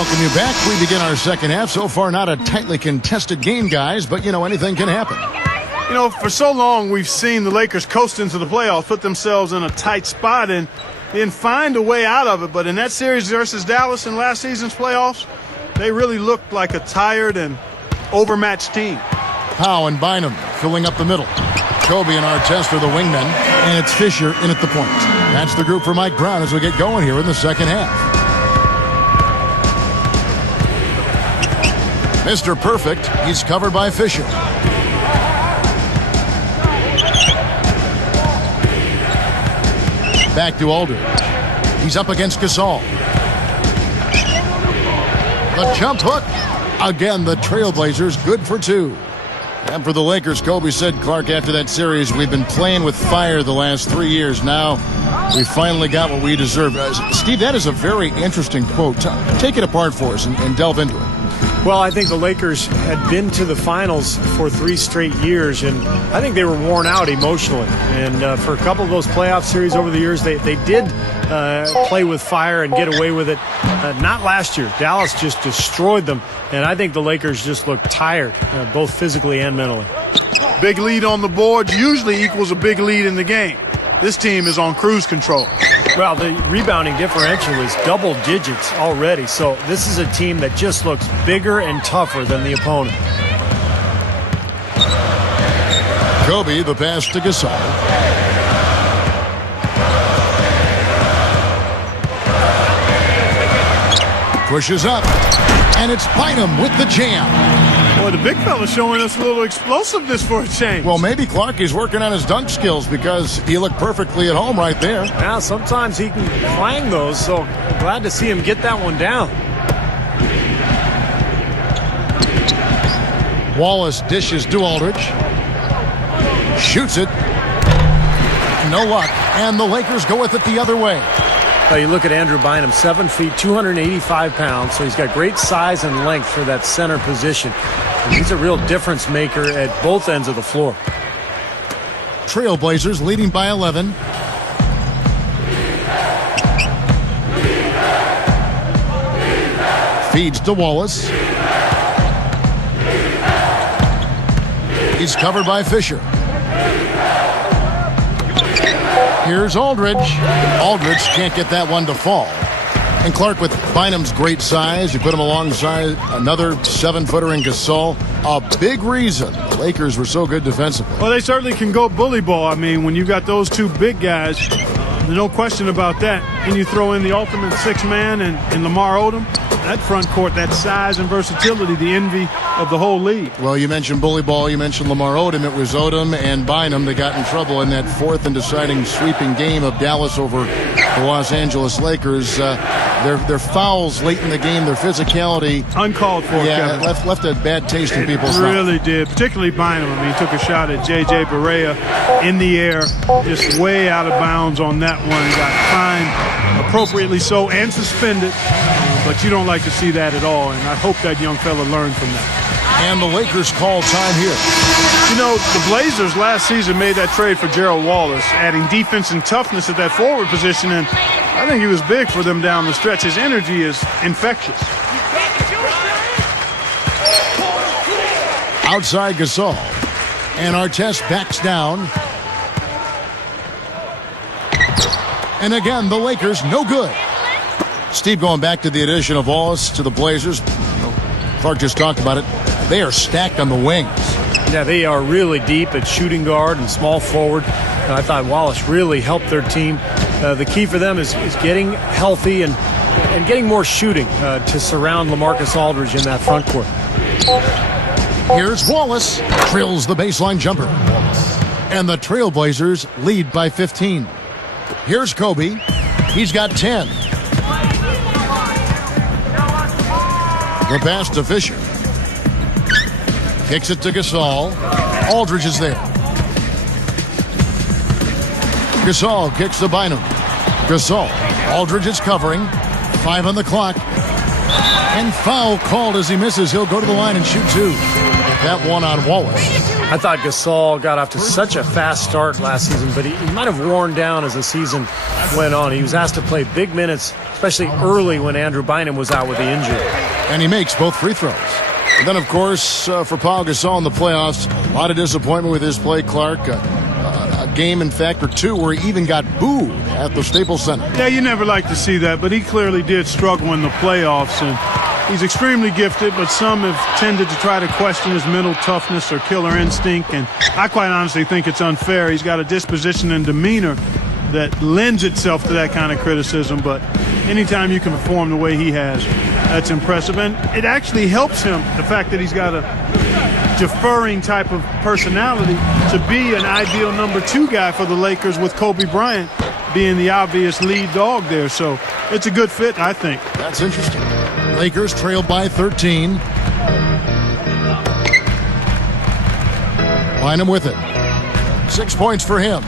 Welcome you back. We begin our second half. So far, not a tightly contested game, guys, but, anything can happen. For so long we've seen the Lakers coast into the playoffs, put themselves in a tight spot, and then find a way out of it. But in that series versus Dallas in last season's playoffs, they really looked like a tired and overmatched team. Powell and Bynum filling up the middle. Kobe and Artest are the wingmen, and it's Fisher in at the point. That's the group for Mike Brown as we get going here in the second half. Mr. Perfect, he's covered by Fisher. Back to Aldridge. He's up against Gasol. The jump hook. Again, the Trailblazers good for two. And for the Lakers, Kobe said, Clark, after that series, we've been playing with fire the last 3 years. Now we finally got what we deserve. Steve, that is a very interesting quote. Take it apart for us and delve into it. Well, I think the Lakers had been to the finals for 3 straight years, and I think they were worn out emotionally. And for a couple of those playoff series over the years, they did play with fire and get away with it. Not last year. Dallas just destroyed them, and I think the Lakers just looked tired, both physically and mentally. Big lead on the board usually equals a big lead in the game. This team is on cruise control. Well, the rebounding differential is double digits already, so this is a team that just looks bigger and tougher than the opponent. Kobe, the pass to Gasol. Pushes up, and it's Bynum with the jam. Boy, the big fella's showing us a little explosiveness for a change. Well, maybe Clark is working on his dunk skills because he looked perfectly at home right there. Yeah, sometimes he can clang those, so glad to see him get that one down. Wallace dishes to Aldridge. Shoots it. No luck. And the Lakers go with it the other way. You look at Andrew Bynum, 7 feet, 285 pounds, so he's got great size and length for that center position. And he's a real difference maker at both ends of the floor. Trailblazers leading by 11. Feeds to Wallace. He's covered by Fisher. Here's Aldridge. Aldridge can't get that one to fall. And Clark, with Bynum's great size, you put him alongside another 7-footer in Gasol. A big reason the Lakers were so good defensively. Well, they certainly can go bully ball. I mean, when you got those two big guys, there's no question about that. And you throw in the ultimate six-man and Lamar Odom. That front court, that size and versatility, the envy of the whole league. Well, you mentioned bully ball. You mentioned Lamar Odom. It was Odom and Bynum that got in trouble in that fourth and deciding sweeping game of Dallas over the Los Angeles Lakers. Their fouls late in the game, their physicality. Uncalled for, yeah, Kevin. left a bad taste in people's mouth. It really did, particularly Bynum. I mean, he took a shot at J.J. Barea in the air, just way out of bounds on that one. Got fined appropriately so and suspended. But you don't like to see that at all, and I hope that young fella learned from that. And the Lakers call time here. The Blazers last season made that trade for Gerald Wallace, adding defense and toughness at that forward position, and I think he was big for them down the stretch. His energy is infectious. Outside Gasol, and Artest backs down. And again, the Lakers no good. Steve, going back to the addition of Wallace to the Blazers, Clark just talked about it. They are stacked on the wings. Yeah, they are really deep at shooting guard and small forward. I thought Wallace really helped their team. The key for them is getting healthy and getting more shooting to surround LaMarcus Aldridge in that front court. Here's Wallace. Drills the baseline jumper. And the Trailblazers lead by 15. Here's Kobe. He's got 10. The pass to Fisher. Kicks it to Gasol. Aldridge is there. Gasol kicks to Bynum. Gasol. Aldridge is covering. 5 on the clock. And foul called as he misses. He'll go to the line and shoot 2. That one on Wallace. I thought Gasol got off to such a fast start last season, but he might have worn down as the season went on. He was asked to play big minutes especially early when Andrew Bynum was out with the injury. And he makes both free throws. And then, of course, for Pau Gasol in the playoffs, a lot of disappointment with his play, Clark. A game, in fact, or two where he even got booed at the Staples Center. Yeah, you never like to see that, but he clearly did struggle in the playoffs. And he's extremely gifted, but some have tended to try to question his mental toughness or killer instinct. And I quite honestly think it's unfair. He's got a disposition and demeanor that lends itself to that kind of criticism. But anytime you can perform the way he has, that's impressive. And it actually helps him, the fact that he's got a deferring type of personality, to be an ideal number 2 guy for the Lakers, with Kobe Bryant being the obvious lead dog there. So it's a good fit, I think. That's interesting. Lakers trailed by 13. Bynum with it. 6 points for him.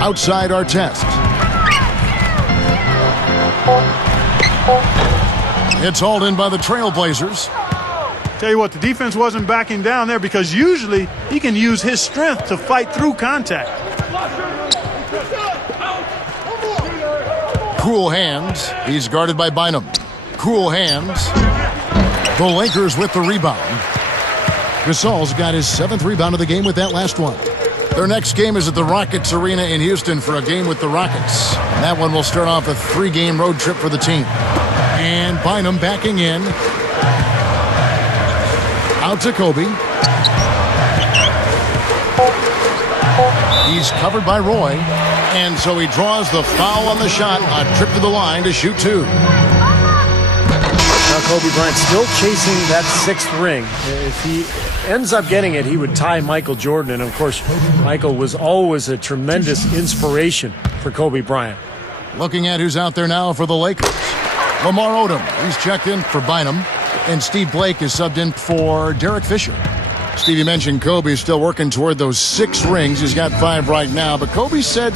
Outside Artest. It's hauled in by the Trailblazers. Tell you what, the defense wasn't backing down there, because usually he can use his strength to fight through contact. Cool hands. He's guarded by Bynum. Cool hands. The Lakers with the rebound. Gasol's got his 7th rebound of the game with that last one. Their next game is at the Rockets Arena in Houston for a game with the Rockets. And that one will start off a 3-game road trip for the team. And Bynum backing in. Out to Kobe. He's covered by Roy. And so he draws the foul on the shot. A trip to the line to shoot 2. Now Kobe Bryant still chasing that 6th ring. If he ends up getting it, he would tie Michael Jordan. And, of course, Michael was always a tremendous inspiration for Kobe Bryant. Looking at who's out there now for the Lakers. Lamar Odom, he's checked in for Bynum. And Steve Blake is subbed in for Derek Fisher. Steve, you mentioned Kobe is still working toward those 6 rings. He's got 5 right now. But Kobe said,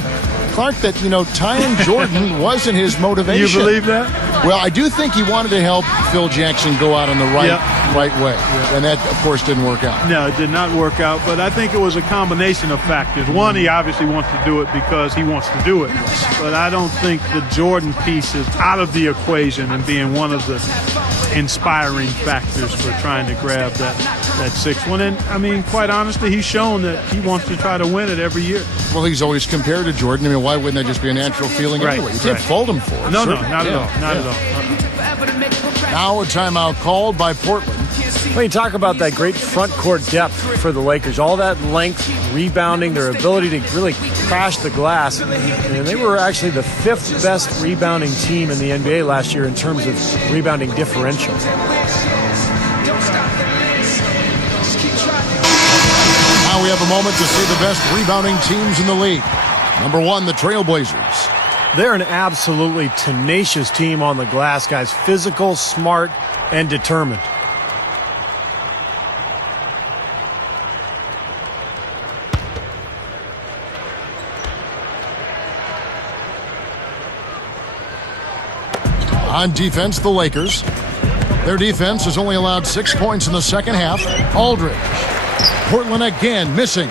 Clark, that, tying Jordan wasn't his motivation. You believe that? Well, I do think he wanted to help Phil Jackson go out on the right way. Yep. And that, of course, didn't work out. No, it did not work out. But I think it was a combination of factors. One, he obviously wants to do it because he wants to do it. But I don't think the Jordan piece is out of the equation and being one of the inspiring factors for trying to grab that 6th one. And, I mean, quite honestly, he's shown that he wants to try to win it every year. Well, he's always compared to Jordan. I mean, why wouldn't that just be a natural feeling anyway? You can't fault him for it. No, not at all. Not at all. Now a timeout called by Portland. Well, you talk about that great front court depth for the Lakers. All that length, rebounding, their ability to really crash the glass. And they were actually the 5th best rebounding team in the NBA last year in terms of rebounding differential. Now we have a moment to see the best rebounding teams in the league. Number 1, the Trailblazers. They're an absolutely tenacious team on the glass, guys. Physical, smart, and determined. On defense, the Lakers. Their defense has only allowed 6 points in the second half. Aldridge. Portland again missing.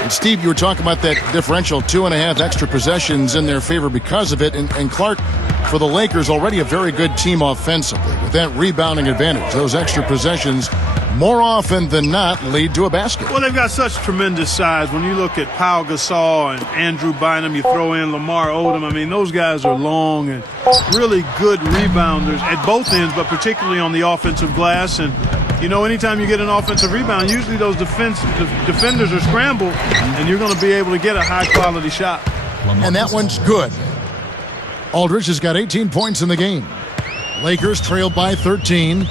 And Steve, you were talking about that differential, 2.5 extra possessions in their favor because of it. And Clark, for the Lakers, already a very good team offensively. With that rebounding advantage, those extra possessions more often than not lead to a basket. Well, they've got such tremendous size. When you look at Pau Gasol and Andrew Bynum, you throw in Lamar Odom. I mean, those guys are long and really good rebounders at both ends, but particularly on the offensive glass. And, anytime you get an offensive rebound, usually those defenders are scrambled, and you're going to be able to get a high-quality shot. And that one's good. Aldridge has got 18 points in the game. Lakers trail by 13.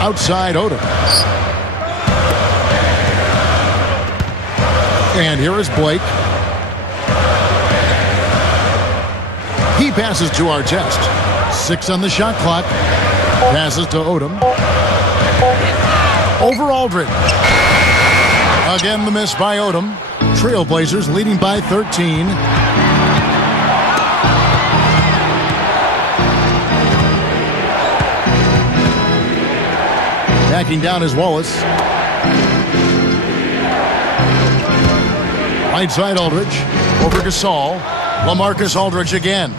Outside Odom. And here is Blake. He passes to Artest. 6 on the shot clock. Passes to Odom. Over Aldridge. Again, the miss by Odom. Trailblazers leading by 13. Backing down is Wallace. Right side Aldridge. Over Gasol. LaMarcus Aldridge again.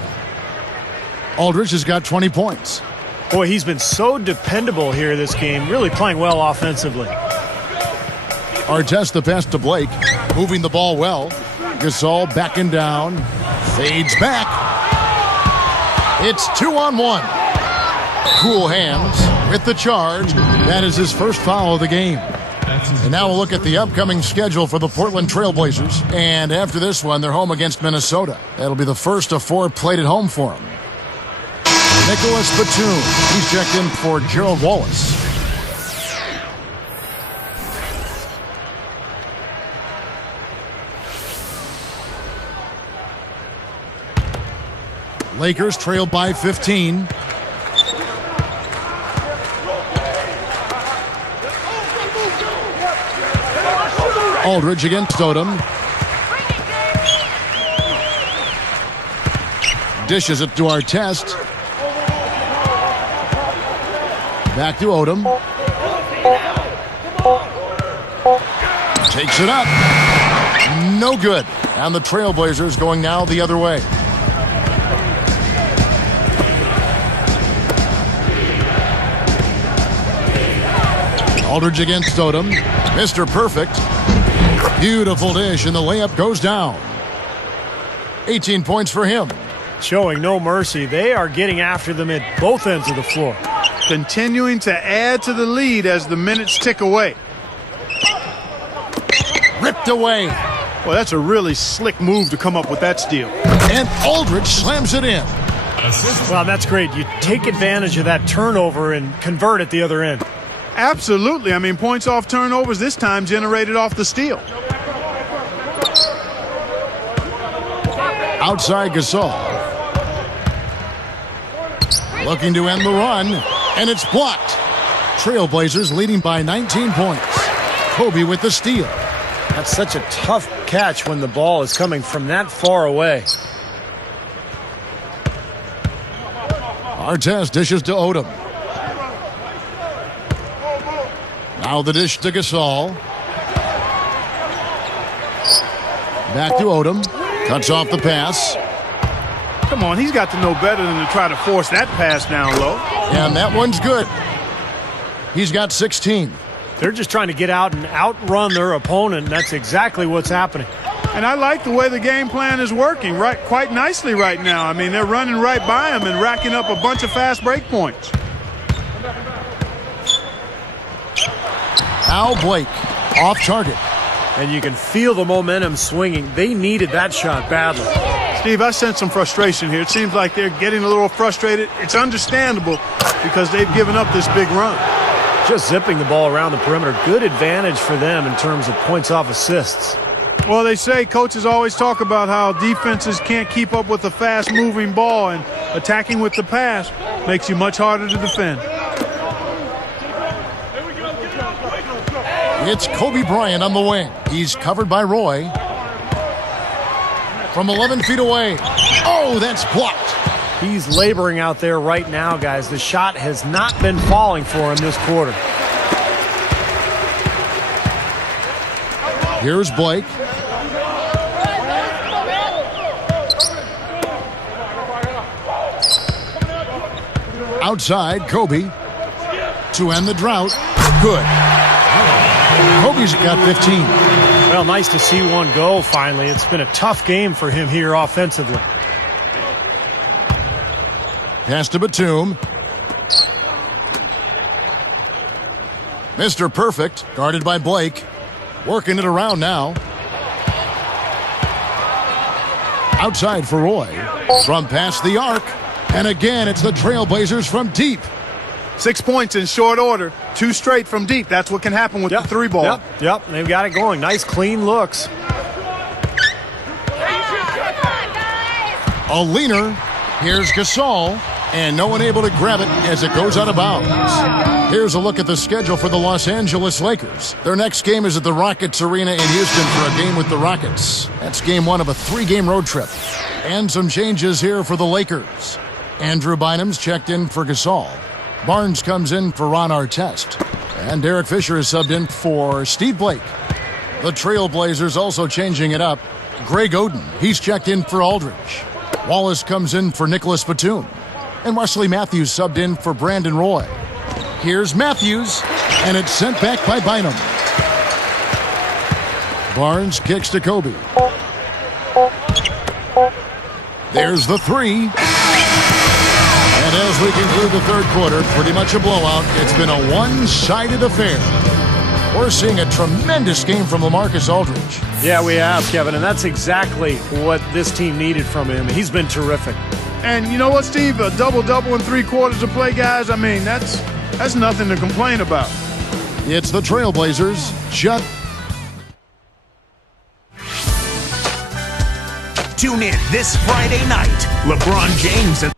Aldridge has got 20 points. Boy, he's been so dependable here this game, really playing well offensively. Artest the pass to Blake. Moving the ball well. Gasol backing down. Fades back. It's 2-on-1. Cool hands with the charge. That is his first foul of the game. And now we'll look at the upcoming schedule for the Portland Trail Blazers. And after this one, they're home against Minnesota. That'll be the first of 4 played at home for them. Nicholas Batum. He's checked in for Gerald Wallace. Lakers trail by 15. Aldridge against Odom. Dishes it to Artest. Back to Odom. Takes it up. No good. And the Trailblazers going now the other way. Aldridge against Odom. Mr. Perfect. Beautiful dish, and the layup goes down. 18 points for him. Showing no mercy. They are getting after them at both ends of the floor. Continuing to add to the lead as the minutes tick away. Ripped away. Well, that's a really slick move to come up with that steal. And Aldridge slams it in. Well, that's great. You take advantage of that turnover and convert at the other end. Absolutely. I mean, points off turnovers this time generated off the steal. Outside Gasol. Looking to end the run, and it's blocked. Trailblazers leading by 19 points. Kobe with the steal. That's such a tough catch when the ball is coming from that far away. Artest dishes to Odom. Now the dish to Gasol. Back to Odom. Cuts off the pass. Come on, he's got to know better than to try to force that pass down low. And that one's good. He's got 16. They're just trying to get out and outrun their opponent, and that's exactly what's happening. And I like the way the game plan is working quite nicely right now. I mean, they're running right by him and racking up a bunch of fast break points. Now Blake, off target. And you can feel the momentum swinging. They needed that shot badly. Steve, I sense some frustration here. It seems like they're getting a little frustrated. It's understandable because they've given up this big run. Just zipping the ball around the perimeter. Good advantage for them in terms of points off assists. Well, they say coaches always talk about how defenses can't keep up with a fast-moving ball, and attacking with the pass makes you much harder to defend. It's Kobe Bryant on the wing. He's covered by Roy. From 11 feet away. Oh, that's blocked. He's laboring out there right now, guys. The shot has not been falling for him this quarter. Here's Blake. Outside, Kobe. To end the drought. Good. Kobe's got 15. Well, nice to see one go finally. It's been a tough game for him here offensively. Pass to Batum. Mr. Perfect, guarded by Blake. Working it around now. Outside for Roy. From past the arc. And again, it's the Trailblazers from deep. 6 points in short order. 2 straight from deep. That's what can happen with the three ball. Yep, they've got it going. Nice, clean looks. A leaner. Here's Gasol. And no one able to grab it as it goes out of bounds. Here's a look at the schedule for the Los Angeles Lakers. Their next game is at the Rockets Arena in Houston for a game with the Rockets. That's game 1 of a 3-game road trip. And some changes here for the Lakers. Andrew Bynum's checked in for Gasol. Barnes comes in for Ron Artest. And Derek Fisher is subbed in for Steve Blake. The Trailblazers also changing it up. Greg Oden, he's checked in for Aldridge. Wallace comes in for Nicholas Batum. And Wesley Matthews subbed in for Brandon Roy. Here's Matthews, and it's sent back by Bynum. Barnes kicks to Kobe. There's the three. And as we conclude the third quarter, pretty much a blowout. It's been a one-sided affair. We're seeing a tremendous game from LaMarcus Aldridge. Yeah, we have, Kevin, and that's exactly what this team needed from him. He's been terrific. And you know what, Steve? A double-double in 3 quarters of play, guys. I mean, that's nothing to complain about. It's the Trailblazers. Tune in this Friday night. LeBron James and